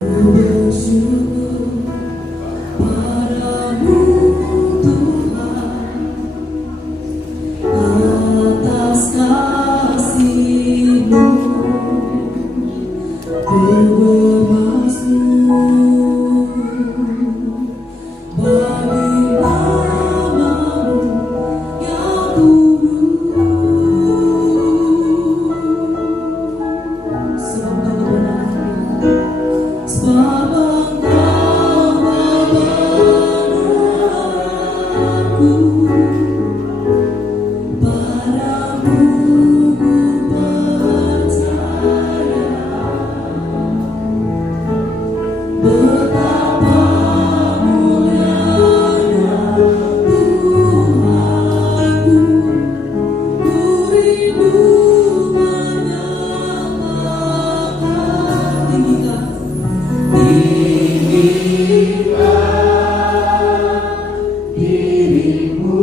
Bersyukur padamu Tuhan atas kasih-Mu bermasmur bagi nama-Mu yang kudus. Sebab Engkau benar, sebab Engkau membenarku, padamu ku percaya. Betapa mulianya Tuhanku, ku rindu menyembahkan. Tinggikan dirimu,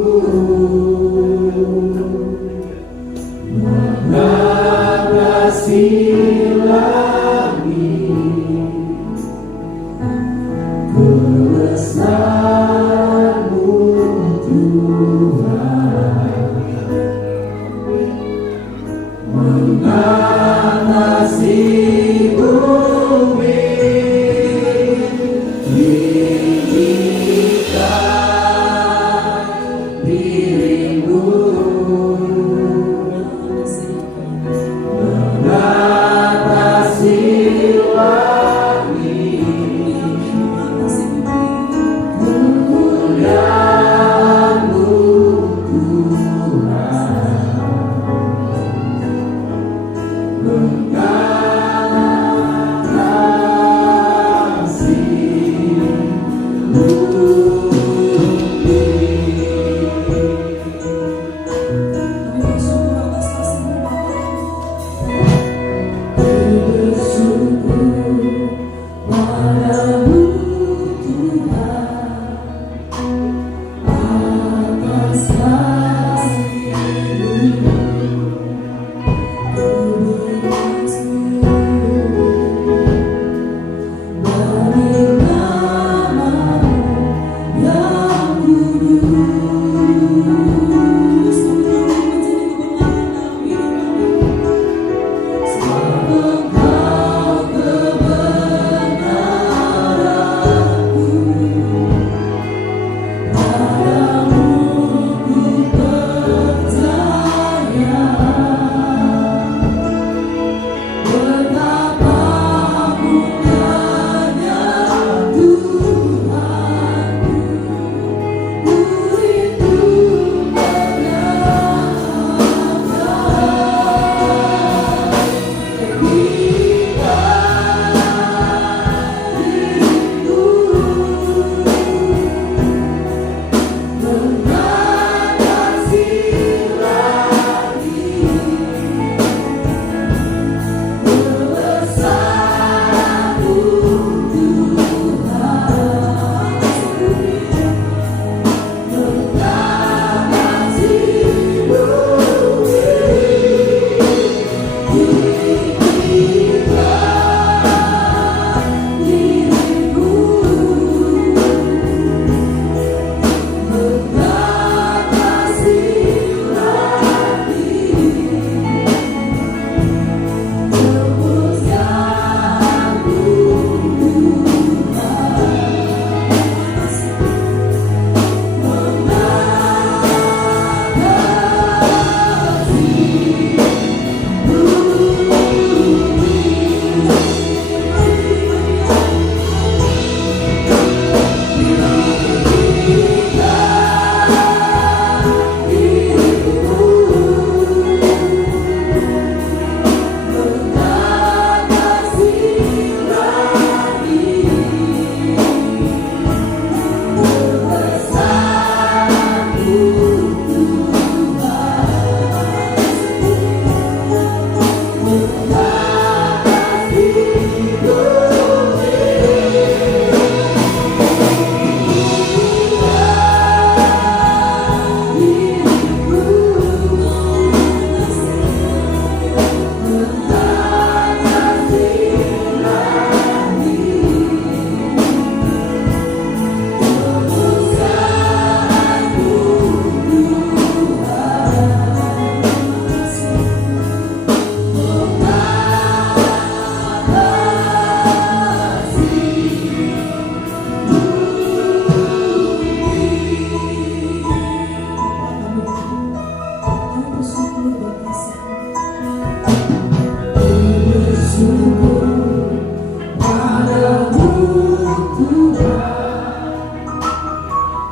mengatasi langit, kebesaran-Mu Tuhan, mengatasi bumi. Tinggikan dirimu, mengatasi langit,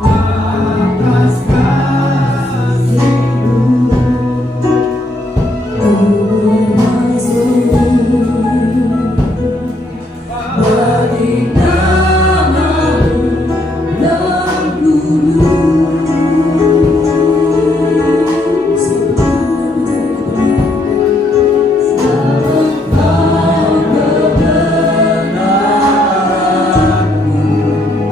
atas kasih-Mu. Bagi nama-Mu yang dulu. Engkau kebenaranku.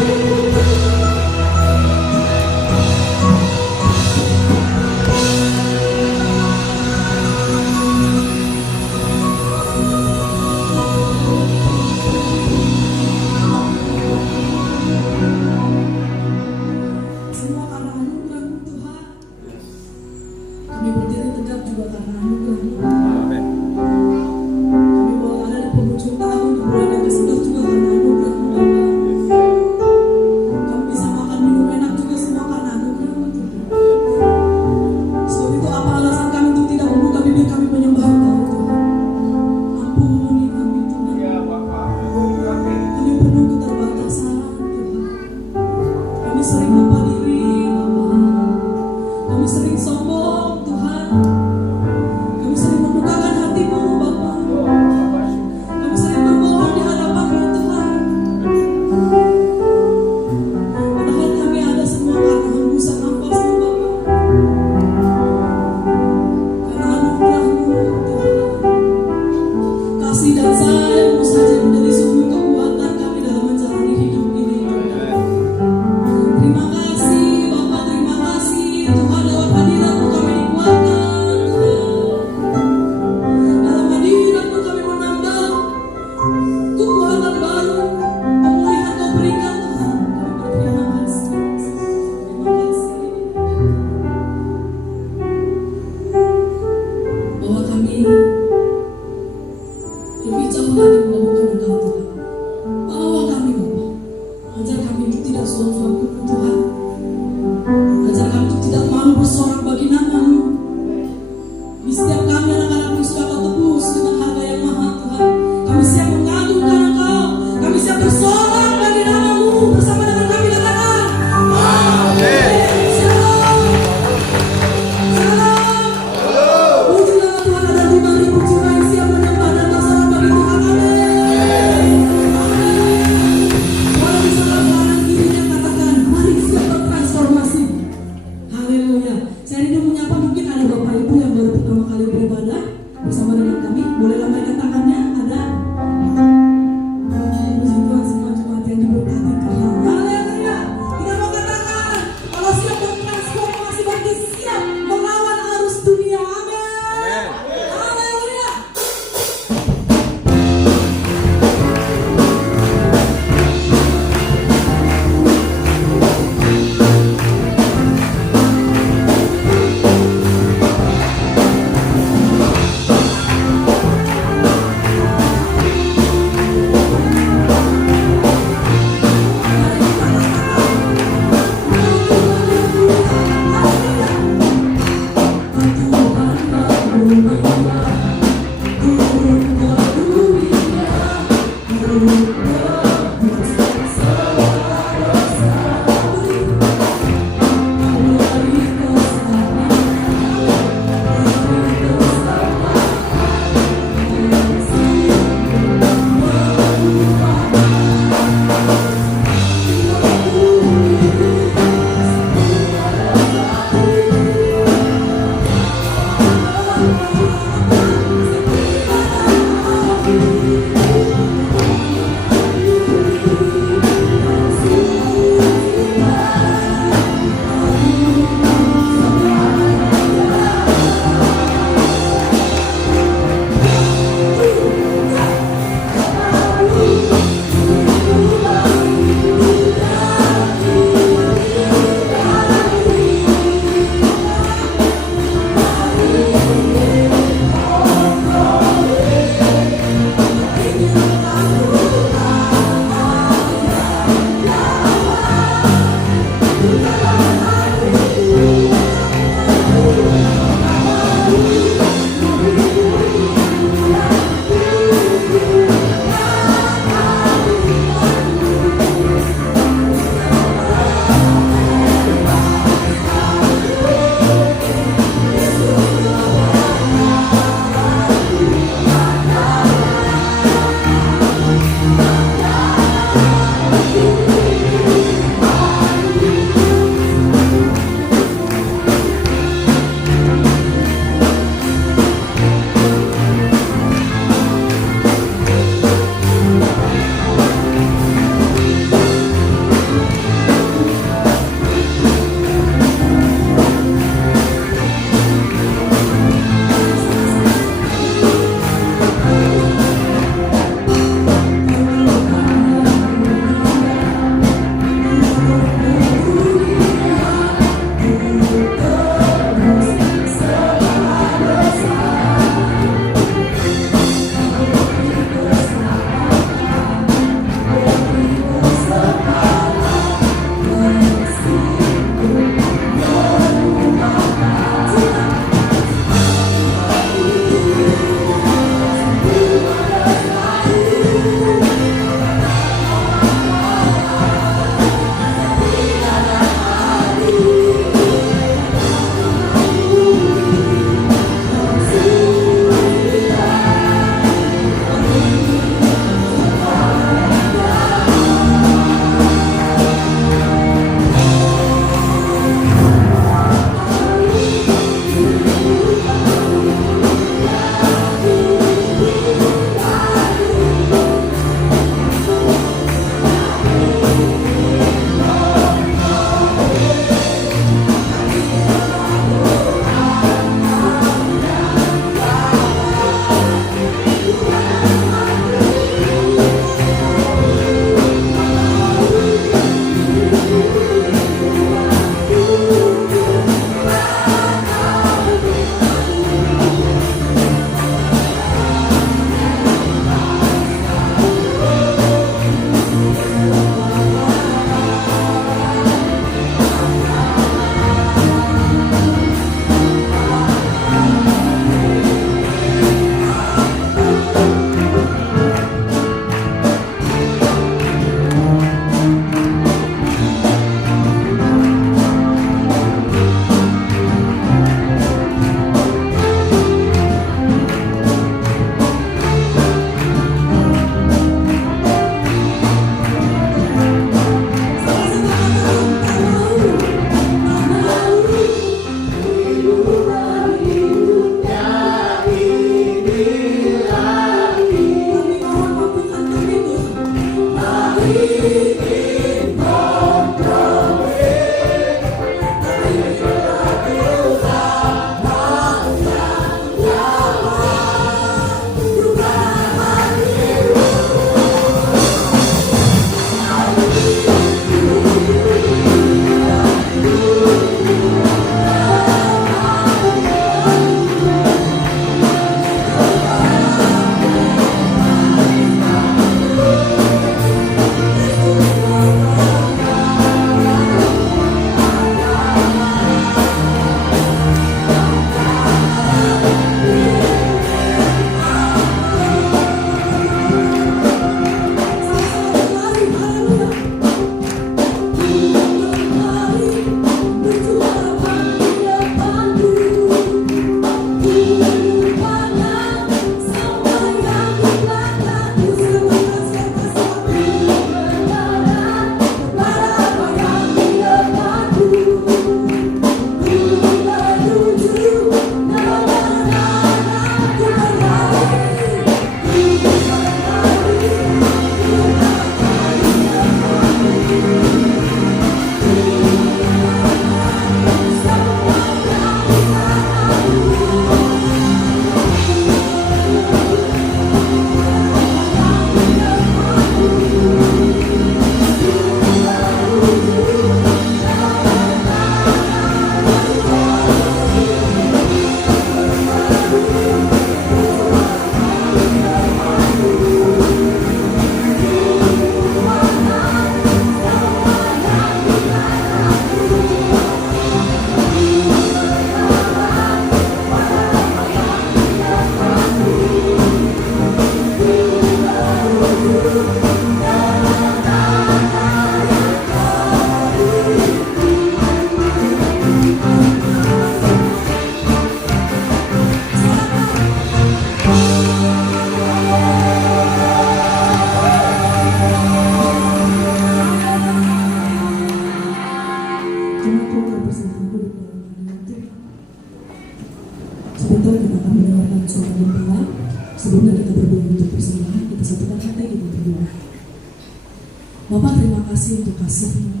Bapak, terima kasih untuk kasih-Mu.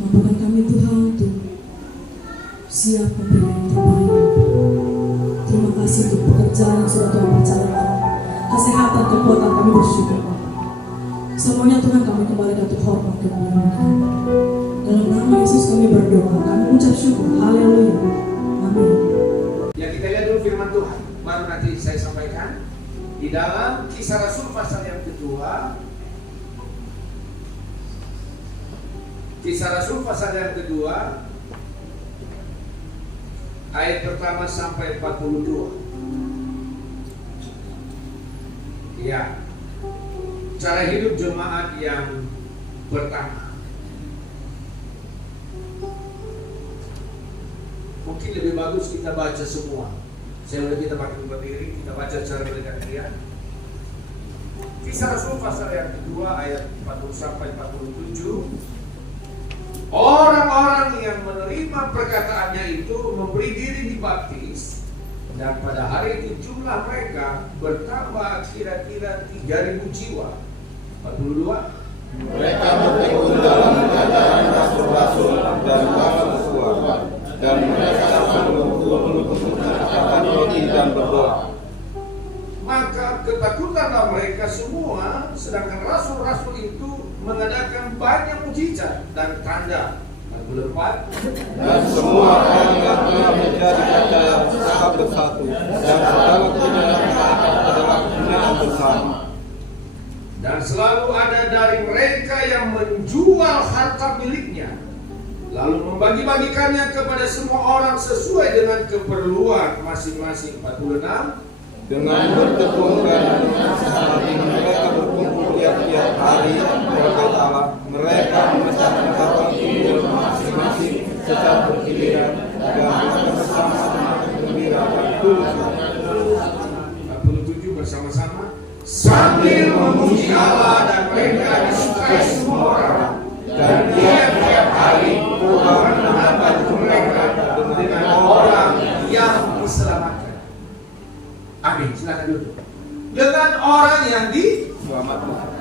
Mampukan kami Tuhan untuk siap memberi yang terbaik. Terima kasih untuk pekerjaan yang sudah Tuhan percayakan. Kesehatan, kekuatan kami bersyukur. Semuanya Tuhan kami kembali untuk hormat kemuliaan. Dalam nama Yesus kami berdoa, kami ucap syukur. Haleluya. Amin. Ya, kita lihat dulu firman Tuhan. Baru nanti saya sampaikan. Di dalam Kisah Rasul pasal yang kedua, Kisah Rasul pasal yang kedua, ayat pertama sampai 42. Ya, cara hidup jemaat yang pertama. Mungkin lebih bagus kita baca semua. Saya udah kita pakai berdiri, kita baca secara bergantian. Kisah Rasul pasal yang kedua ayat 40 sampai 47. Orang-orang yang menerima perkataannya itu memberi diri dibaptis, dan pada hari itu jumlah mereka bertambah kira-kira 3.000 jiwa. 42. Mereka bertekun dalam ajaran rasul-rasul dan para pesuah, dan mereka mengumpulkan roti dan berdoa. Maka ketakutanlah mereka semua, sedangkan rasul-rasul itu mengadakan banyak mujizat dan tanda. 44. Dan semua orang yang telah menjadi percaya tetap bersatu, dan segala kebenaran adalah kebenaran bersama. Dan selalu ada dari mereka yang menjual harta miliknya, lalu membagi-bagikannya kepada semua orang sesuai dengan keperluan masing-masing. 46. Dengan bertekun dan dengan hati mereka berkumpul tiap-tiap hari berkat Allah. Mereka memecahkan kapal tidur masing-masing secara bergiliran, dan mereka bersama-sama gembira dan tulus. 47 bersama-sama sambil memuji Allah, dan mereka disukai semua orang, dan tiap-tiap hari Tuhan menambah mereka dengan orang yang diselamatkan. Amin. Silakan duduk. Dengan orang yang diselamatkan.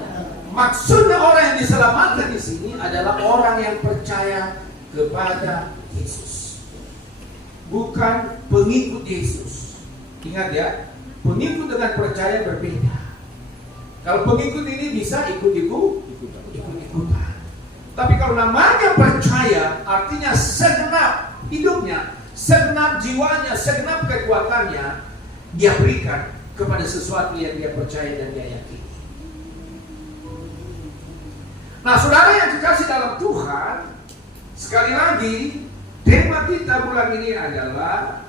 Maksudnya orang yang diselamatkan di sini adalah orang yang percaya kepada Yesus, bukan pengikut Yesus. Ingat ya, pengikut dengan percaya berbeda. Kalau pengikut ini bisa ikut-ikutan. Tapi kalau namanya percaya, artinya segenap hidupnya, segenap jiwanya, segenap kekuatannya dia berikan kepada sesuatu yang dia percaya dan dia yakini. Nah, saudara yang dikasih dalam Tuhan, sekali lagi tema kita bulan ini adalah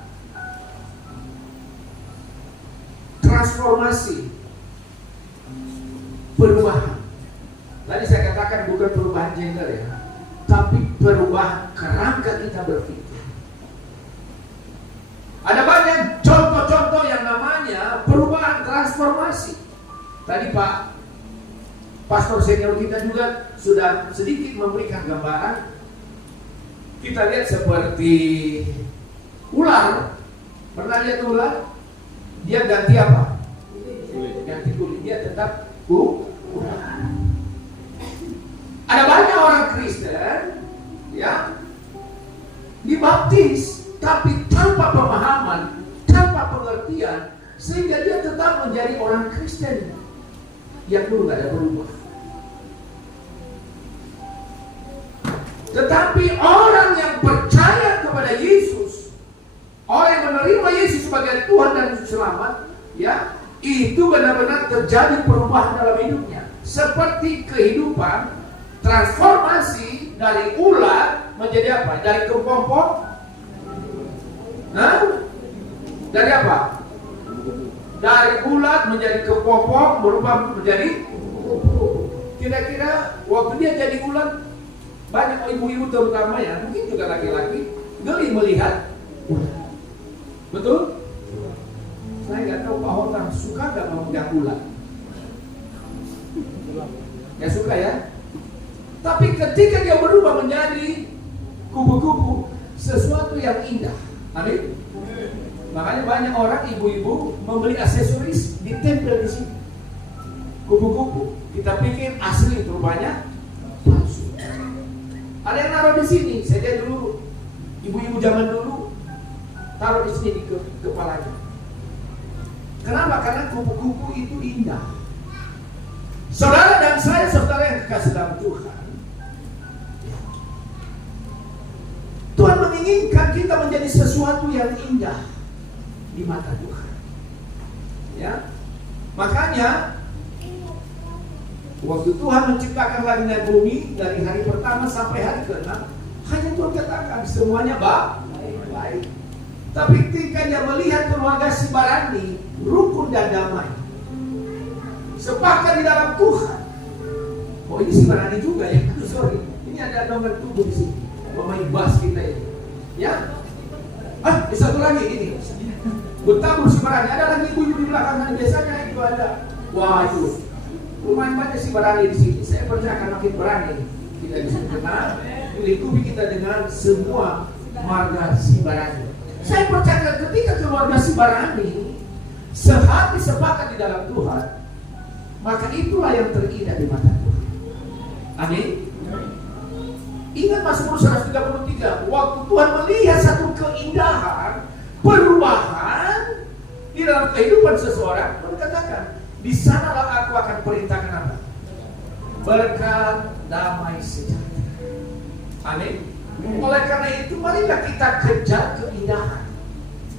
transformasi, perubahan. Tadi saya katakan bukan perubahan gender ya, tapi perubahan kerangka kita berpikir. Ada banyak contoh-contoh yang namanya perubahan transformasi. Tadi Pak Pastor senior kita juga sudah sedikit memberikan gambaran. Kita lihat seperti ular. Pernah lihat ular? Dia ganti apa? Ganti kulit. Dia tetap ular. Ada banyak orang Kristen ya dibaptis, tapi tanpa pemahaman, tanpa pengertian, sehingga dia tetap menjadi orang Kristen yang dulu gak ada berubah. Tetapi orang yang percaya kepada Yesus, orang yang menerima Yesus sebagai Tuhan dan Selamat, ya, itu benar-benar terjadi perubahan dalam hidupnya. Seperti kehidupan, transformasi dari ular menjadi apa? Dari kepompong. Dari apa? Dari ulat menjadi kepompong, berubah menjadi. Kira-kira waktu dia jadi ulat, banyak ibu-ibu terutama ya, mungkin juga laki-laki, geli melihat ulat. Betul? Saya nggak tahu Pak Hotan suka nggak memegang ulat? Ya suka ya. Tapi ketika dia berubah menjadi kupu-kupu, sesuatu yang indah. Amin. Makanya banyak orang ibu-ibu membeli aksesoris ditempel di sini. Kupu-kupu, kita pikir asli, rupanya taruh di sini. Saya lihat dulu ibu-ibu zaman dulu taruh di sini di kepalanya. Kenapa? Karena kupu-kupu itu indah. Saudara dan saya, saudara yang kekasih dalam Tuhan, Tuhan menginginkan kita menjadi sesuatu yang indah di mata Tuhan. Ya, makanya waktu Tuhan menciptakan langit dan bumi dari hari pertama sampai hari ke-6, hanya Tuhan katakan semuanya baik. Tapi ketika dia melihat keluarga si Barani rukun dan damai, sepakat di dalam Tuhan. Oh, ini si Barani juga ya? Sorry, ini ada nomor tubuh di sini. Pemain bass kita ini, ya? Di satu lagi ini. Bertabur si Barani. Ada lagi ibu-ibu di belakang. Biasanya itu ada. Wah, itu lumayan banyak si Barani di sini. Saya percaya akan makin berani kita bisa kenal, melingkupi kita dengan semua marga si Barani. Saya percaya ketika keluarga si Barani sehati sepakat di dalam Tuhan, maka itulah yang terindah di mata Tuhan. Amin. Ingat Mazmur 133, waktu Tuhan melihat satu keindahan, perubahan di dalam kehidupan seseorang, Tuhan katakan, di sanalah aku akan perintahkan apa? Berkat, damai, sejahtera. Amin. Oleh karena itu, marilah kita kejar keindahan,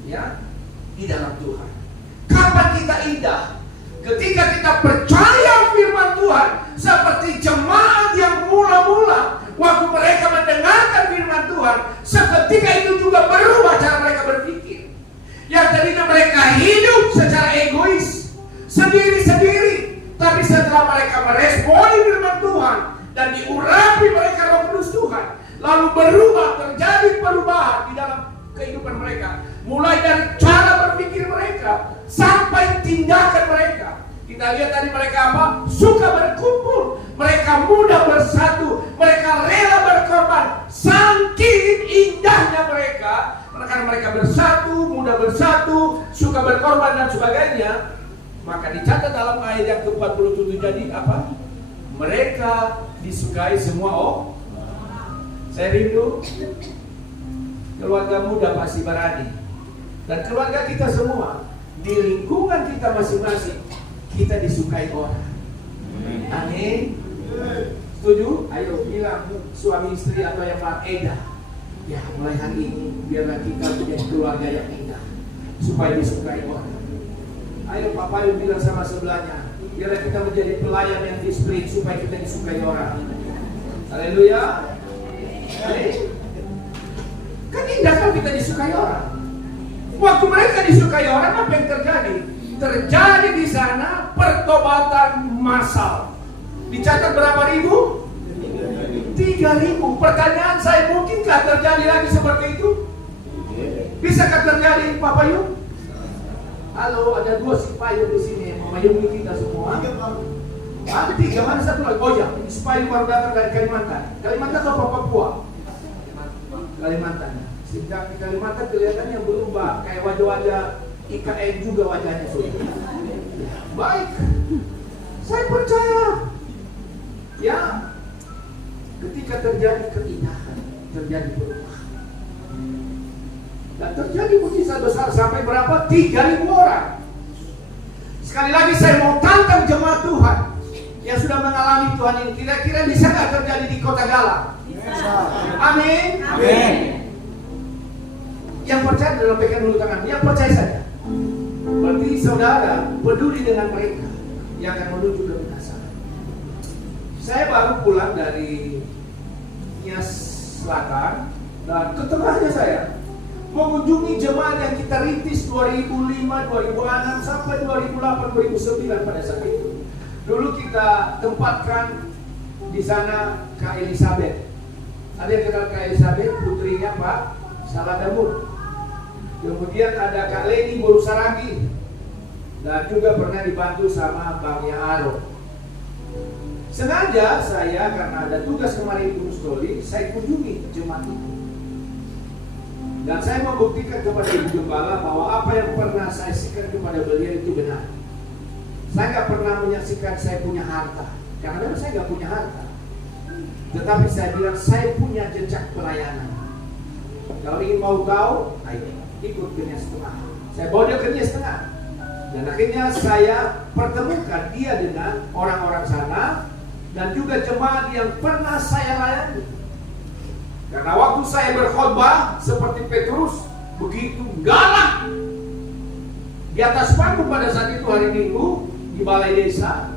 ya, di dalam Tuhan. Kapan kita indah? Ketika kita percaya firman Tuhan, seperti jemaat yang mula-mula waktu mereka mendengarkan firman Tuhan, seketika itu juga berubah cara mereka berpikir. Yang tadinya mereka hidup secara egois, sendiri-sendiri, tapi setelah mereka meresponi firman Tuhan dan diurapi mereka Roh Kudus Tuhan, lalu berubah, terjadi perubahan di dalam kehidupan mereka, mulai dari cara berpikir mereka sampai tindakan mereka. Kita lihat tadi mereka apa? Suka berkumpul, mereka mudah bersatu, mereka rela berkorban. Saking indahnya mereka, karena mereka bersatu, mudah bersatu, suka berkorban dan sebagainya. Maka dicatat dalam ayat yang ke-47 jadi apa? Mereka disukai semua Saya rindu keluarga muda pasti berani, dan keluarga kita semua di lingkungan kita masing-masing kita disukai orang. Amin. Setuju? Ayo bilang suami istri atau yang berbeda. Ya, mulai hari ini biarlah kita menjadi keluarga yang indah supaya disukai orang. Ayo Papa Ayo bilang sama sebelahnya, biarlah kita menjadi pelayan yang disiplin supaya kita disukai orang. Haleluya. Kan indah kan kita disukai orang. Waktu mereka disukai orang, apa yang terjadi? Terjadi di sana pertobatan massal. Dicatat berapa ribu? 3.000. Pertanyaan saya, mungkinkah terjadi lagi seperti itu? Bisakah terjadi, Papa Yung? Halo, ada 2 si Payung di sini memayungi kita semua. Ada 3, mana satu lagi? Oh ya, si Payung baru datang dari Kalimantan. Kalimantan atau Papua? Kalimantan. Sehingga di Kalimantan kelihatannya berubah, kayak wajah-wajah IKN juga wajahnya sudah. Baik, saya percaya. Ya, ketika terjadi keindahan, terjadi perubahan, dan terjadi mujizat besar sampai berapa? 3.000 orang. Sekali lagi saya mau tantang jemaat Tuhan yang sudah mengalami Tuhan ini. Kira-kira bisa nggak terjadi di Kota Galang? Amin. Amin. Yang percaya dalam pegang dulu tangan. Yang percaya saja. Berarti saudara peduli dengan mereka yang akan menuju ke binasa. Saya baru pulang dari Nias Selatan dan ke tengahnya saya mengunjungi jemaat yang kita rintis 2005, 2006 sampai 2008, 2009 pada saat itu. Dulu kita tempatkan di sana Kak Elizabeth. Ada yang kenal Kak Elizabeth, putrinya Pak Saladamur. Kemudian ada Kak Leni Borusaragi, dan juga pernah dibantu sama Bang Yaaro. Sengaja saya karena ada tugas kemarin di Gunung Stoli, saya kunjungi jemaat itu. Dan saya membuktikan kepada Ibu Gembala bahwa apa yang pernah saya saksikan kepada beliau itu benar. Saya nggak pernah menyaksikan saya punya harta, karena memang saya nggak punya harta. Tetapi saya bilang, saya punya jejak pelayanan. Kalau ingin mau tahu, ayo ikut ke Nia Setengah. Saya bawa dia ke Nia Setengah. Dan akhirnya saya pertemukan dia dengan orang-orang sana dan juga jemaat yang pernah saya layani. Karena waktu saya berkhotbah seperti Petrus, begitu galak di atas panggung pada saat itu hari Minggu di balai desa.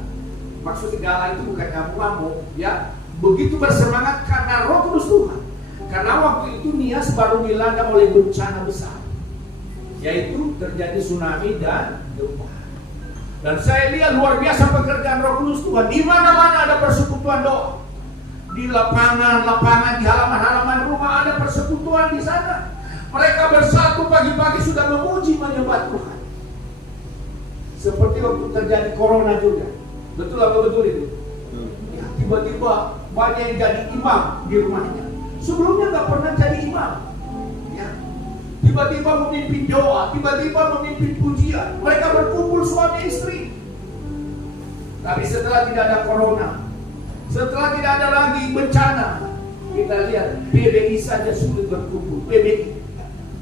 Maksudnya galak itu bukan ngamuk-ngamuk, ya. Begitu bersemangat karena Roh Kudus Tuhan. Karena waktu itu Nias baru dilanda oleh bencana besar, yaitu terjadi tsunami dan gempa. Dan saya lihat luar biasa pekerjaan Roh Kudus Tuhan. Di mana-mana ada persekutuan doa. Di lapangan-lapangan, di halaman-halaman rumah ada persekutuan di sana. Mereka bersatu pagi-pagi sudah memuji menyembah Tuhan. Seperti waktu terjadi corona juga. Betul apa betul itu? Ya, tiba-tiba banyak yang jadi imam di rumahnya. Sebelumnya nggak pernah jadi imam. Ya. Tiba-tiba memimpin doa, tiba-tiba memimpin pujian. Mereka berkumpul suami istri. Tapi setelah tidak ada corona, setelah tidak ada lagi bencana, kita lihat PBI saja sulit berkumpul. PBI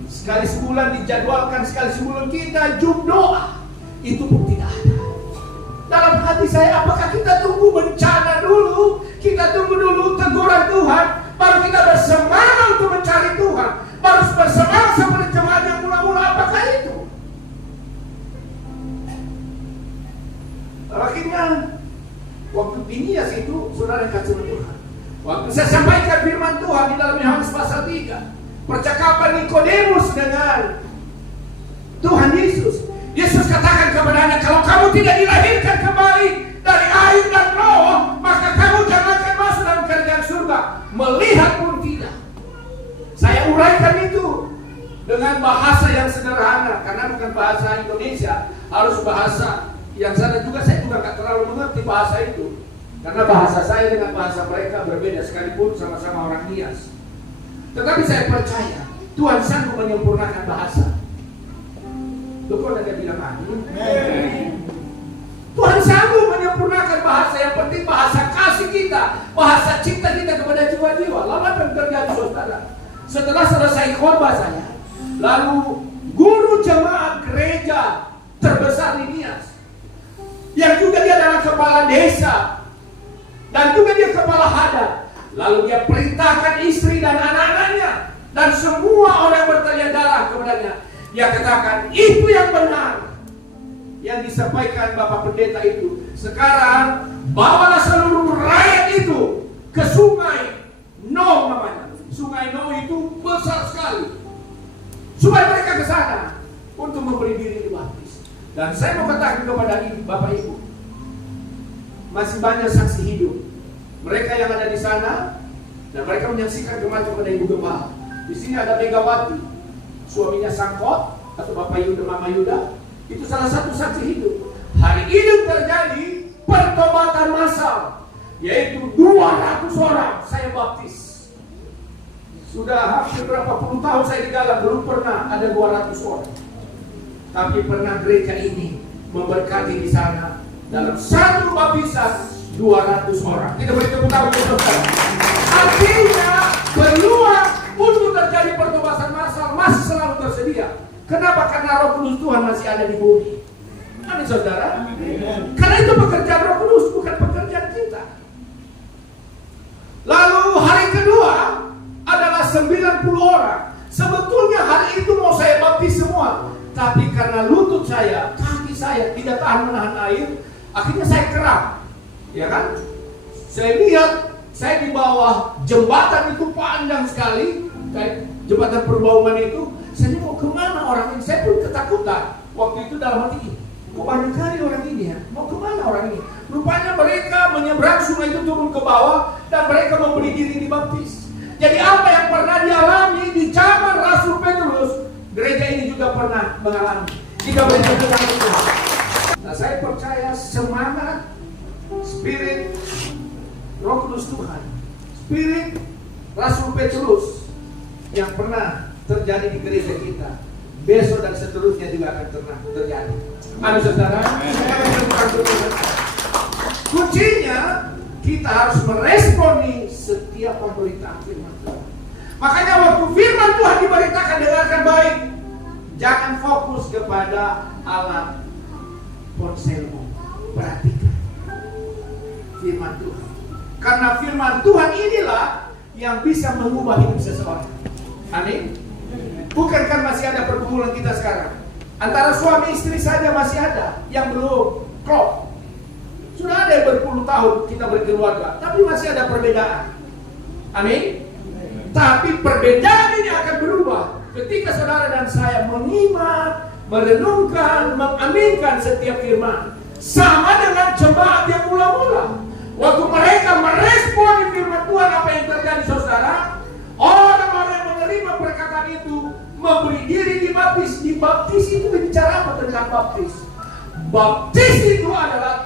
sekali sebulan dijadwalkan, sekali sebulan kita jum doa. Itu pun tidak ada. Dalam hati saya, apakah kita tunggu bencana dulu? Kita tunggu dulu teguran Tuhan, baru kita bersemangat untuk mencari Tuhan, baru bersemangat seperti jemaat yang mula-mula. Apakah itu? Akhirnya waktu Nias itu saudara kasih Tuhan. Waktu saya sampaikan firman Tuhan di dalam Yohanes pasal 3, percakapan Nikodemus dengan Tuhan Yesus. Yesus katakan kepadanya, kalau kamu tidak dilahirkan kembali dari air dan roh, maka kamu jangan akan masuk dalam kerajaan surga. Melihat pun tidak. Saya uraikan itu dengan bahasa yang sederhana, karena bukan bahasa Indonesia, harus bahasa yang sana juga. Saya juga nggak terlalu mengerti bahasa itu, karena bahasa saya dengan bahasa mereka berbeda, sekalipun sama-sama orang Nias. Tetapi saya percaya Tuhan sanggup menyempurnakan bahasa. Betul ada bilang amin. Tuhan sanggup menyempurnakan bahasa. Yang penting bahasa kasih kita, bahasa cinta kita kepada jiwa-jiwa. Lalu apa yang terjadi saudara? Setelah selesai khotbah saya, lalu guru jemaat gereja terbesar di Nias, yang juga dia adalah kepala desa dan juga dia kepala hadat, lalu dia perintahkan istri dan anak-anaknya dan semua orang bertanya darah kepadanya. Dia katakan, itu yang benar yang disampaikan Bapak Pendeta itu. Sekarang bawalah seluruh rakyat itu ke sungai No namanya. Sungai No itu besar sekali. Supaya mereka ke sana untuk memberi diri dibaptis. Dan saya mau katakan kepada Bapak Ibu, masih banyak saksi hidup. Mereka yang ada di sana dan mereka menyaksikan kematian kepada Ibu Gembala. Di sini ada Megawati, suaminya Sangkot atau Bapak Yuda, Mama Yuda, itu salah satu saksi hidup. Hari ini terjadi pertobatan massal, yaitu 200 orang saya baptis. Sudah hampir berapa puluh tahun saya di dalam, belum pernah ada 200 orang. Tapi pernah gereja ini memberkati di sana dalam satu baptisan 200 orang. Kita beri tepuk tangan untuk saudara. Artinya peluang untuk terjadi pertobatan massal masih selalu tersedia. Kenapa? Karena Roh Kudus Tuhan masih ada di bumi. Amin saudara. Karena itu pekerjaan Roh Kudus, bukan pekerjaan kita. Lalu hari kedua adalah 90 orang. Sebetulnya hari itu mau saya baptis semua, tapi karena lutut saya, kaki saya tidak tahan menahan air, akhirnya saya keram. Ya kan? Saya lihat saya di bawah jembatan itu panjang sekali, kayak jembatan Perbauman itu. Saya mau kemana orang ini? Saya pun ketakutan. Waktu itu dalam hati ini, kok banyak kali orang ini ya? Mau kemana orang ini? Rupanya mereka menyeberang sungai itu turun ke bawah dan mereka memberi diri dibaptis. Jadi apa yang pernah dialami di zaman Rasul Petrus, gereja ini juga pernah mengalami. Jika benar-benar itu. Nah, saya percaya semangat, spirit Roh Kudus Tuhan, spirit Rasul Petrus yang pernah terjadi di gereja kita, besok dan seterusnya juga akan terjadi. Amin saudara. Kuncinya kita harus meresponi setiap pemberitaan firman Tuhan. Makanya waktu firman Tuhan diberitakan, dengarkan baik. Jangan fokus kepada alat ponselmu. Perhatikan firman Tuhan. Karena firman Tuhan inilah yang bisa mengubah hidup seseorang. Amin. Bukankah masih ada pergumulan kita sekarang? Antara suami istri saja masih ada yang belum klop. Sudah ada yang berpuluh tahun kita berkeluarga, tapi masih ada perbedaan. Amin. Tapi perbedaan ini akan berubah ketika saudara dan saya menyimak, merenungkan, mengaminkan setiap firman. Sama dengan jemaat yang mula-mula. Waktu mereka merespon firman Tuhan, apa yang terjadi saudara? Orang-orang yang menerima perkataan itu memberi diri dibaptis. Dibaptis itu bicara apa tentang baptis? Baptis itu adalah